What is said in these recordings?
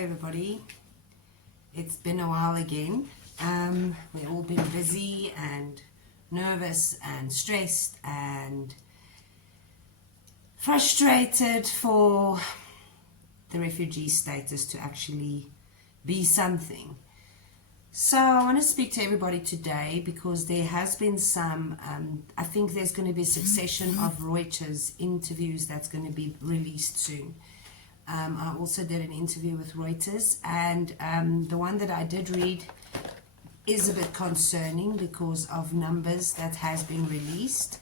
everybody. It's been a while again. We've all been busy and nervous and stressed and frustrated for the refugee status to actually be something. So I want to speak to everybody today because there has been some, I think there's going to be a succession of Reuters interviews that's going to be released soon. I also did an interview with Reuters, and the one that I did read is a bit concerning because of numbers that has been released.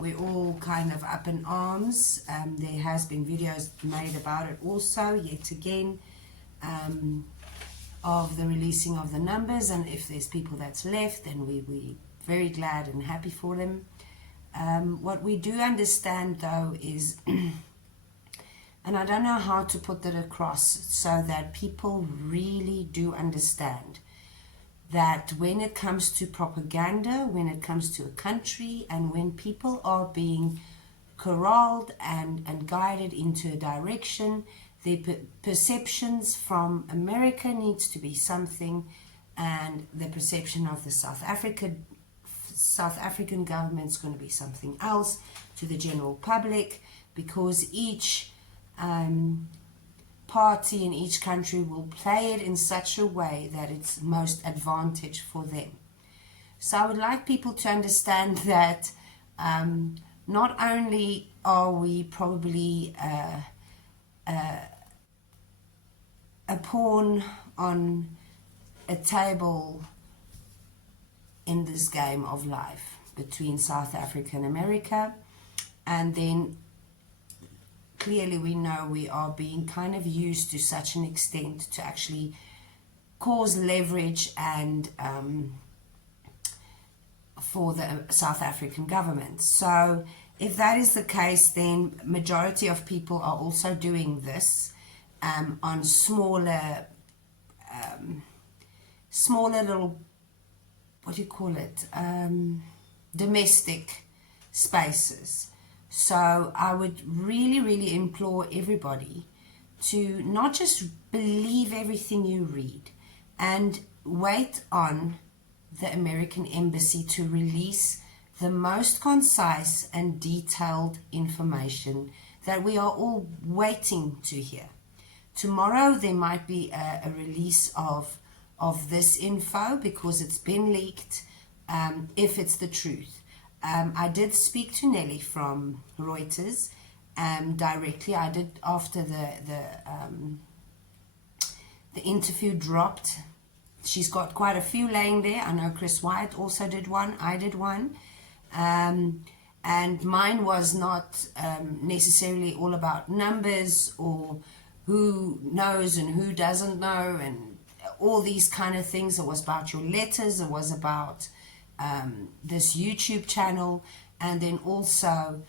We're all kind of up in arms. There has been videos made about it also, yet again, of the releasing of the numbers, and if there's people that's left, then we're very glad and happy for them. What we do understand though is and I don't know how to put that across so that people really do understand that when it comes to propaganda, when it comes to a country, and when people are being corralled and guided into a direction, their perceptions from America needs to be something, and the perception of the South African government is going to be something else to the general public, because each party in each country will play it in such a way that it's most advantage for them. So I would like people to understand that not only are we probably a pawn on a table in this game of life between South Africa and America, and then clearly we know we are being kind of used to such an extent to actually cause leverage and for the South African government. So if that is the case, then majority of people are also doing this on smaller little, what do you call it, domestic spaces. So I would really implore everybody to not just believe everything you read, and wait on the American Embassy to release the most concise and detailed information that we are all waiting to hear. Tomorrow there might be a release of this info because it's been leaked, if it's the truth. I did speak to Nelly from Reuters directly. I did after the interview dropped. She's got quite a few laying there. I know Chris White also did one. I did one. And mine was not necessarily all about numbers or who knows and who doesn't know and all these kind of things. It was about your letters. It was about this YouTube channel. And then also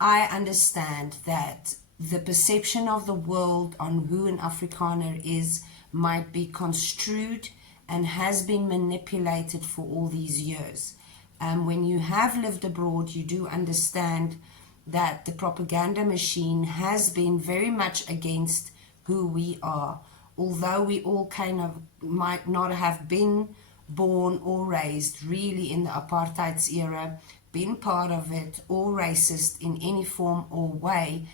I understand that the perception of the world on who an Afrikaner is might be construed and has been manipulated for all these years. When you have lived abroad, you do understand that the propaganda machine has been very much against who we are, although we all kind of might not have been born or raised really in the apartheid's era, been part of it, or racist in any form or way.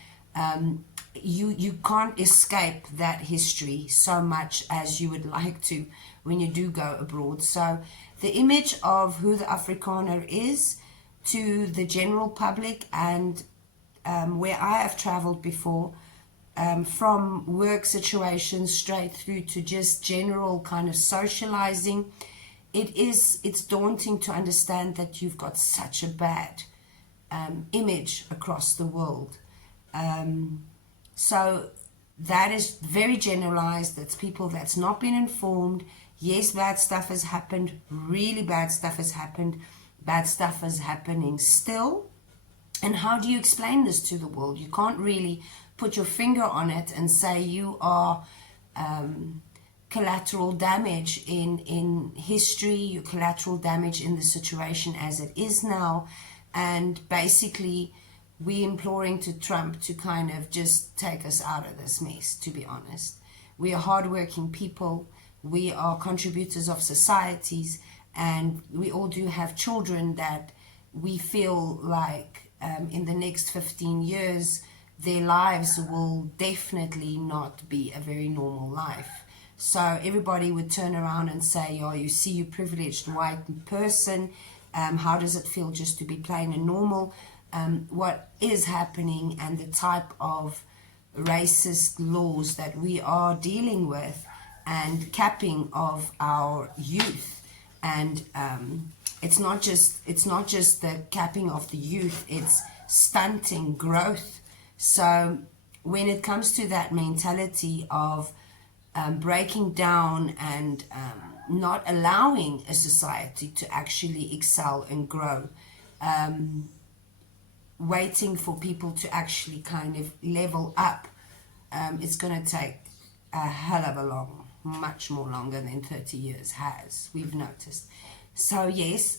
You can't escape that history so much as you would like to when you do go abroad. So the image of who the Afrikaner is to the general public, and where I have traveled before, from work situations straight through to just general kind of socializing, it's daunting to understand that you've got such a bad image across the world. So that is very generalized. That's people that's not been informed. Yes, bad stuff has happened. Really bad stuff has happened. Bad stuff is happening still. And how do you explain this to the world? You can't really put your finger on it and say you are collateral damage in history, your collateral damage in the situation as it is now, and basically we imploring to Trump to kind of just take us out of this mess, to be honest. We are hardworking people. We are contributors of societies, and we all do have children that we feel like in the next 15 years, their lives will definitely not be a very normal life. So everybody would turn around and say, oh, you see, you privileged white person. How does it feel just to be plain and normal? What is happening and the type of racist laws that we are dealing with and capping of our youth. And it's not just the capping of the youth, it's stunting growth. So when it comes to that mentality of breaking down and not allowing a society to actually excel and grow, waiting for people to actually kind of level up, it's going to take a hell of a long, much more longer than 30 years has, we've noticed. So yes,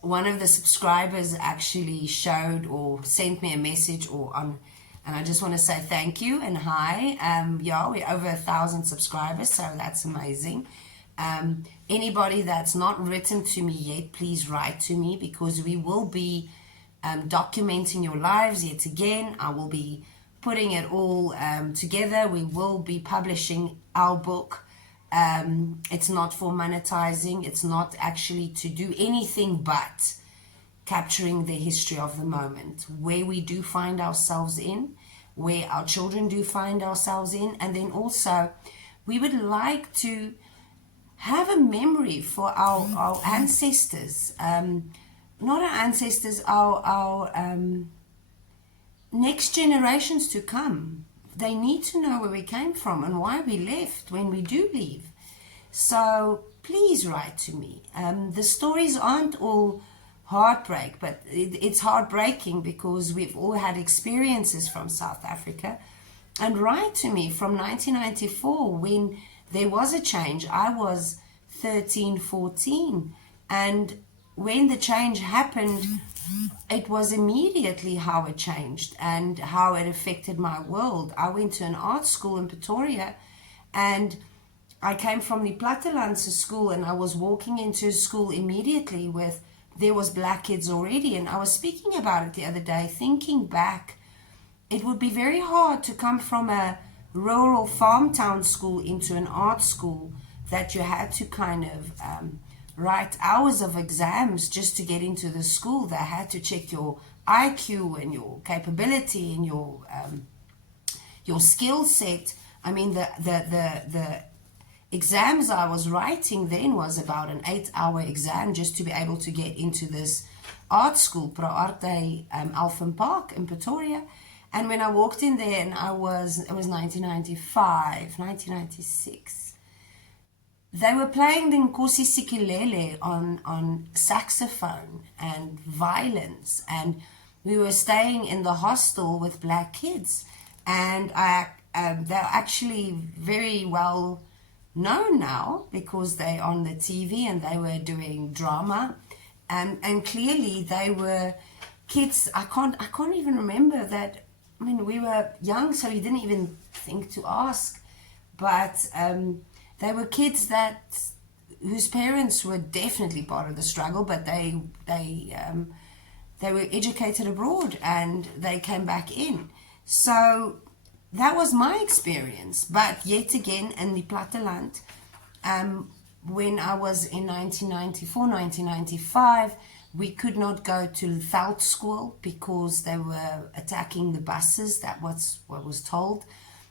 one of the subscribers actually showed or sent me a message and I just want to say thank you and hi. Yeah, we're over 1,000 subscribers, so that's amazing. Anybody that's not written to me yet, please write to me, because we will be documenting your lives yet again. I will be putting it all together. We will be publishing our book. It's not for monetizing. It's not actually to do anything but capturing the history of the moment, where we do find ourselves in, where our children do find ourselves in, and then also we would like to have a memory for our ancestors, not our ancestors, our next generations to come. They need to know where we came from and why we left when we do leave. So please write to me. The stories aren't all heartbreak, but it's heartbreaking because we've all had experiences from South Africa. And write to me from 1994 when there was a change. I was 13, 14, and when the change happened, it was immediately how it changed and how it affected my world. I went to an art school in Pretoria, and I came from the Plattelandse school, and I was walking into school immediately with, there was black kids already, and I was speaking about it the other day, thinking back, it would be very hard to come from a rural farm town school into an art school that you had to kind of write hours of exams just to get into the school. They had to check your IQ and your capability and your skill set. I mean, the exams I was writing then was about an 8-hour exam just to be able to get into this art school, Pro Arte Elfin Park in Pretoria. And when I walked in there, and it was 1995, 1996, they were playing the Nkosi Sikelele on saxophone and violins, and we were staying in the hostel with black kids, and they're actually very well known now because they're on the TV and they were doing drama, and clearly they were kids. I can't even remember that. I mean, we were young, so you didn't even think to ask, but they were kids whose parents were definitely part of the struggle, but they were educated abroad and they came back in. So that was my experience. But yet again, in the Platteland, when I was in 1994, 1995, we could not go to Veld School because they were attacking the buses. That was what was told.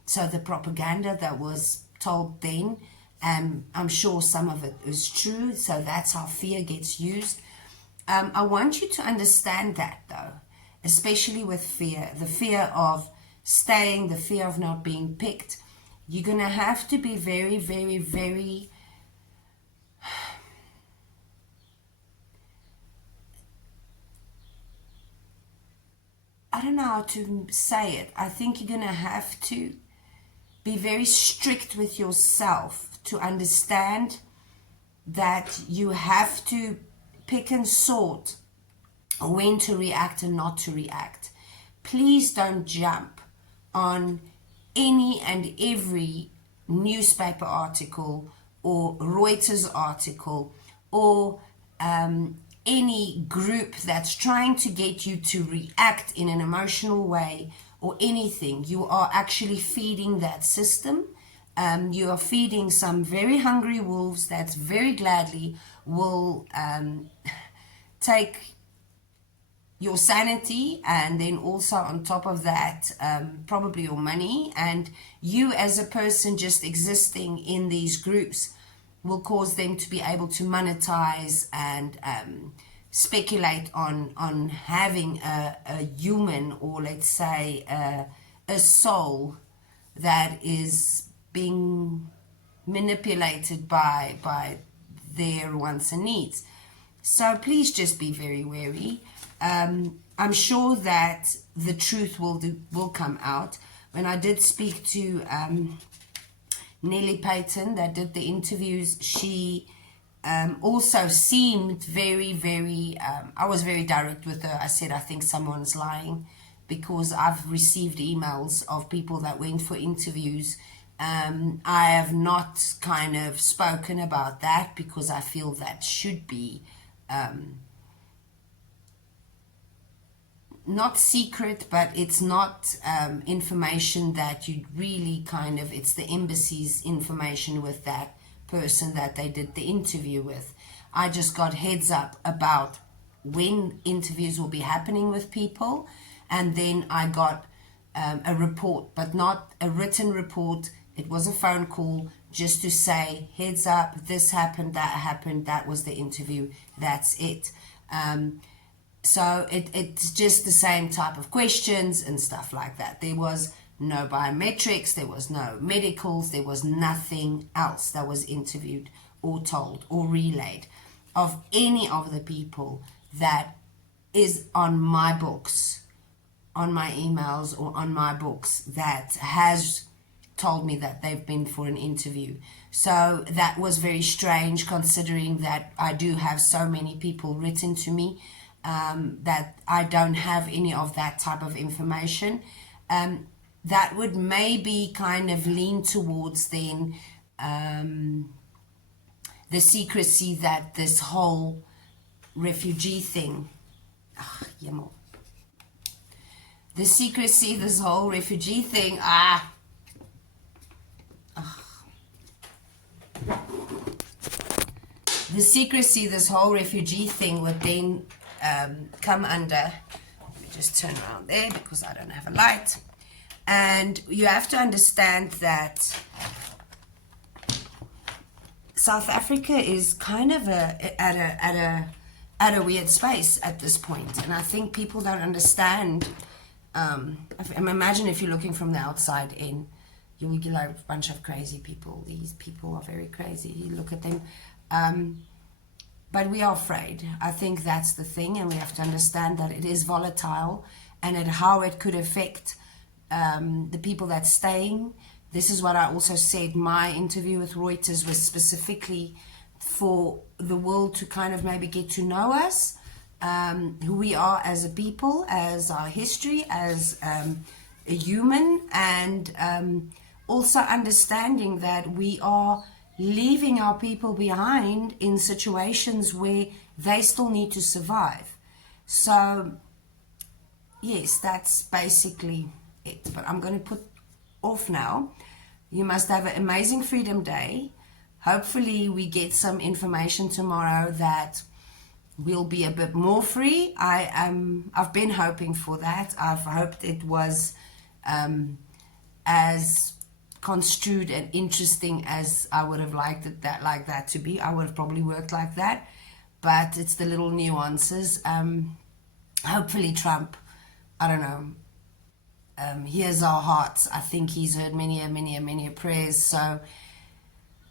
So the propaganda that was told then, I'm sure some of it is true. So that's how fear gets used. I want you to understand that, though, especially with fear, the fear of staying, the fear of not being picked. You're going to have to be very, very, very I don't know how to say it. I think you're going to have to be very strict with yourself to understand that you have to pick and sort when to react and not to react. Please don't jump on any and every newspaper article or Reuters article or any group that's trying to get you to react in an emotional way or anything. You are actually feeding that system. You are feeding some very hungry wolves that very gladly will take your sanity, and then also on top of that probably your money, and you as a person just existing in these groups will cause them to be able to monetize and speculate on having a human, or let's say a soul that is being manipulated by their wants and needs. So please just be very wary. I'm sure that the truth will come out. When I did speak to Nellie Payton that did the interviews, she also seemed very, I was very direct with her. I said, I think someone's lying, because I've received emails of people that went for interviews. I have not kind of spoken about that because I feel that should be not secret, but it's not information that you really kind of, it's the embassy's information with that person that they did the interview with. I just got heads up about when interviews will be happening with people, and then I got a report, but not a written report. It was a phone call just to say, heads up, this happened, that was the interview, that's it. So it's just the same type of questions and stuff like that. There was no biometrics, there was no medicals, there was nothing else that was interviewed or told or relayed of any of the people that is on my books, on my emails or on my books, that has told me that they've been for an interview. So that was very strange, considering that I do have so many people written to me that I don't have any of that type of information. That would maybe kind of lean towards then the secrecy that this whole refugee thing, the secrecy, this whole refugee thing, the secrecy, this whole refugee thing would then come under, let me just turn around there because I don't have a light. And you have to understand that South Africa is kind of at a weird space at this point, and I think people don't understand. Imagine if you're looking from the outside in, you will get like a bunch of crazy people. These people are very crazy. You look at them. But we are afraid. I think that's the thing, and we have to understand that it is volatile, and how it could affect the people that's staying. This is what I also said. My interview with Reuters was specifically for the world to kind of maybe get to know us, who we are as a people, as our history, as a human, and also understanding that we are leaving our people behind in situations where they still need to survive. So yes, that's basically it. But I'm going to put off now. You must have an amazing Freedom Day. Hopefully we get some information tomorrow that we'll be a bit more free. I've been hoping for that. I've hoped it was as construed and interesting as I would have liked it like that to be. I would have probably worked like that, but it's the little nuances. Hopefully Trump, I don't know, hears our hearts. I think he's heard many prayers, so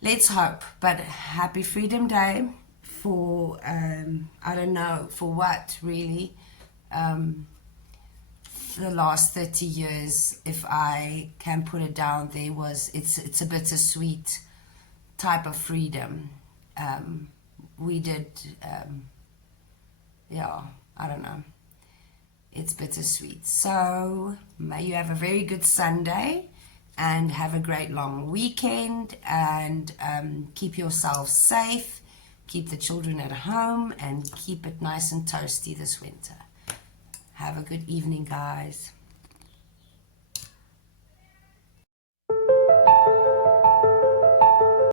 let's hope. But happy Freedom Day for I don't know for what really. The last 30 years, if I can put it down, it's a bittersweet type of freedom. We did, I don't know. It's bittersweet. So may you have a very good Sunday. and have a great long weekend, and keep yourself safe, keep the children at home, and keep it nice and toasty this winter. Have a good evening, guys.